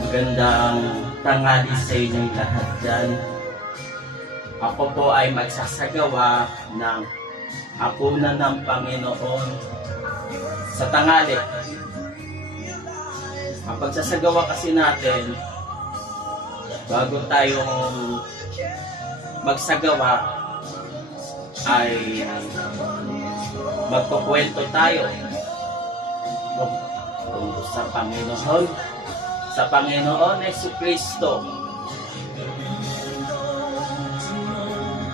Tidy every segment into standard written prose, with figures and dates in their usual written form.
Magandang tanghali sa inyong lahat dyan. Ako po ay magsasagawa ng hapunan ng Panginoon sa tanghali. Ang pagsasagawa kasi natin, bago tayong magsagawa, ay magkukwento tayo tungkol sa Panginoon Jesucristo.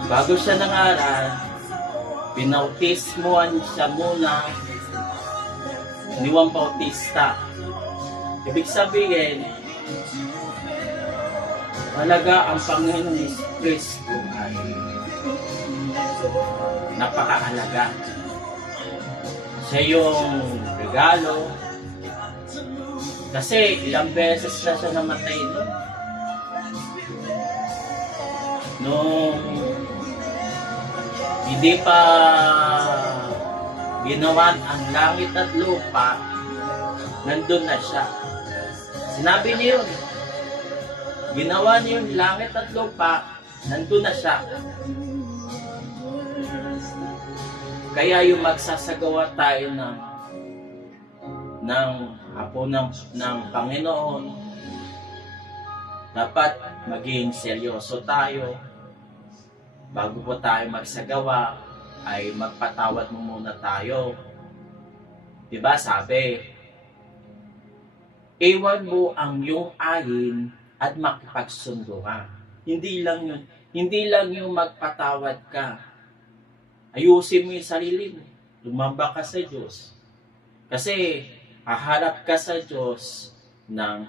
Bago siya nangaral, pinautismoan siya muna ni Juan Bautista. Ibig sabihin, talaga ang Panginoon Jesucristo ay napakahalaga. Siya yung regalo. Kasi ilang beses na siya namatay nun. Nung hindi pa ginawan ang langit at lupa, nandun na siya. Sinabi niyo yun. Ginawa niyo yung langit at lupa, nandun na siya. Kaya yung magsasagawa tayo ng hapunan ng Panginoon, dapat maging seryoso tayo. Bago po tayo magsagawa, ay magpatawad mo muna tayo. Diba sabi, iwan mo ang iyong ayin at makipagsundo ka. Hindi lang yung magpatawad ka. Ayusin mo yung sarili mo. Lumamba ka sa Diyos. Kasi haharap ka sa Diyos ng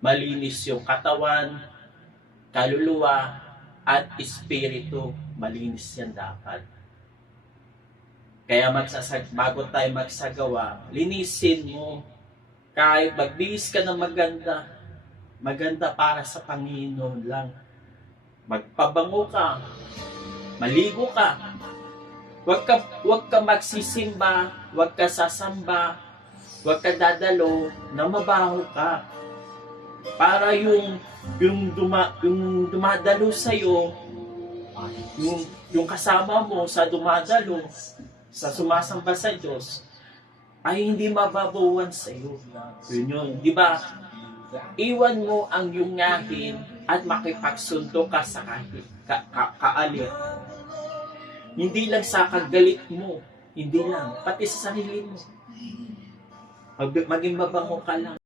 malinis yung katawan, kaluluwa, at espiritu. Malinis yan dapat. Kaya bago tayo magsagawa, linisin mo. Kahit magbihis ka ng maganda, maganda para sa Panginoon lang. Magpabango ka, maligo ka. Huwag ka magsisimba, huwag ka sasamba, huwag ka dadalo na mabaho ka. Para yung dumadalo sa'yo, yung kasama mo sa dumadalo, sa sumasamba sa Diyos, ay hindi mababawan sa'yo. Yun. Di ba? Iwan mo ang iyong ngahin at makipagsundo ka sa kaalit. Hindi lang sa kagalit mo, hindi lang, pati sa sarili mo. Maging mabango ka lang.